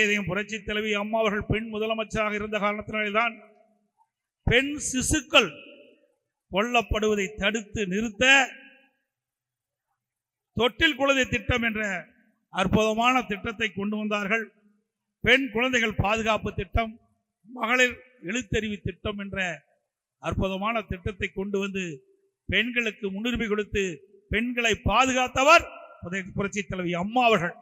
இதயம் புரட்சி தலைவி அம்மா அவர்கள் பெண் முதலமைச்சராக இருந்த காரணத்தினால்தான் பெண் சிசுக்கள் கொல்லப்படுவதை தடுத்து நிறுத்த தொட்டில் குழந்தை திட்டம் என்ற அற்புதமான திட்டத்தை கொண்டு வந்தார்கள். பெண் குழந்தைகள் பாதுகாப்பு திட்டம், மகளிர் எழுத்தறிவு திட்டம் என்ற அற்புதமான திட்டத்தை கொண்டு வந்து பெண்களுக்கு முன்னுரிமை கொடுத்து பெண்களை பாதுகாத்தவர் புரட்சி தலைவி அம்மா அவர்கள்.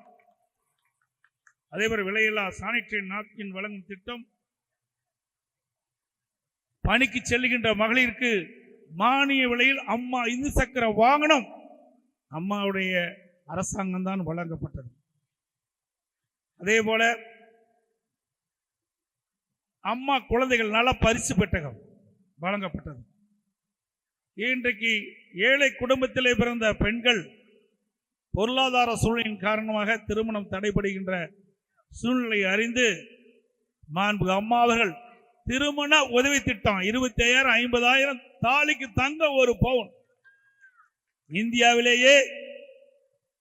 அதேபோல விலையில்லா சானிட்டரி நாப்கின் வழங்கும் திட்டம், பணிக்கு செல்லுகின்ற மகளிருக்கு மானிய விலையில் அம்மா இருசக்கர வாகனம் அம்மாவுடைய அரசாங்கம் தான் வழங்கப்பட்டது. அதே போல அம்மா குழந்தைகள் நல பரிசு பெட்டகம் வழங்கப்பட்டது. இன்றைக்கு ஏழை குடும்பத்திலே பிறந்த பெண்கள் பொருளாதார சூழலின் காரணமாக திருமணம் தடைபடுகின்ற சூழ்நிலை அறிந்து மாண்புமிகு அம்மா அவர்கள் திருமண உதவி திட்டம் 25,000 50,000 தாலிக்கு தங்க ஒரு பவுன். இந்தியாவிலேயே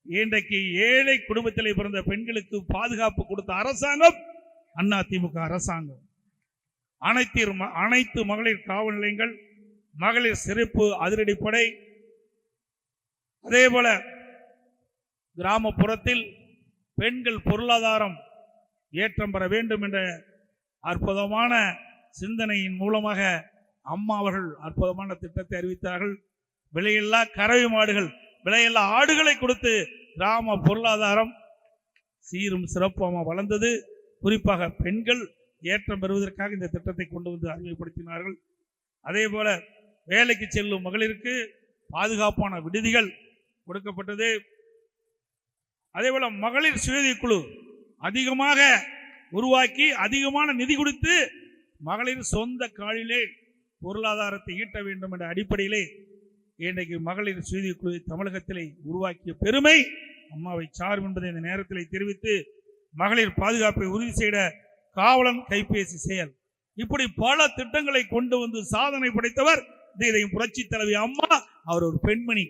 இன்றைக்கு ஏழை குடும்பத்திலே பிறந்த பெண்களுக்கு பாதுகாப்பு கொடுத்த அரசாங்கம் அதிமுக அரசாங்கம். அனைத்து மகளிர் காவல் நிலையங்கள், மகளிர் சிறப்பு அதிரடிப்படை, அதே போல கிராமப்புறத்தில் பெண்கள் பொருளாதாரம் ஏற்றம் பெற வேண்டும் என்ற அற்புதமான சிந்தனையின் மூலமாக அம்மா அவர்கள் அற்புதமான திட்டத்தை அறிவித்தார்கள். விலையில்லா கறவை மாடுகள், விலையில்லா ஆடுகளை கொடுத்து கிராம பொருளாதாரம் சீரும் சிறப்பாக வளர்ந்தது. குறிப்பாக பெண்கள் ஏற்றம் பெறுவதற்காக இந்த திட்டத்தை கொண்டு வந்து அறிமுகப்படுத்தினார்கள். அதே போல வேலைக்கு செல்லும் மகளிருக்கு பாதுகாப்பான விடுதிகள் கொடுக்கப்பட்டது. அதே போல மகளிர் சுய குழு அதிகமாக உருவாக்கி அதிகமான நிதி கொடுத்து மகளிர் சொந்த காலிலே பொருளாதாரத்தை ஈட்ட வேண்டும் என்ற அடிப்படையிலே இன்றைக்கு மகளிர் சுய குழு தமிழகத்திலே உருவாக்கிய பெருமை அம்மாவை சாரும் என்பதை இந்த நேரத்தில் தெரிவித்து, மகளிர் பாதுகாப்பை உறுதி செய்த காவலன் கைபேசி செயல், இப்படி பல திட்டங்களை கொண்டு வந்து சாதனை படைத்தவர் இதயம் புரட்சி தலைவி அம்மா. அவர் ஒரு பெண்மணி.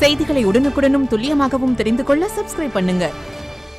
செய்திகளை உடனுக்குடனும் துல்லியமாகவும் தெரிந்து கொள்ள சப்ஸ்கிரைப் பண்ணுங்க.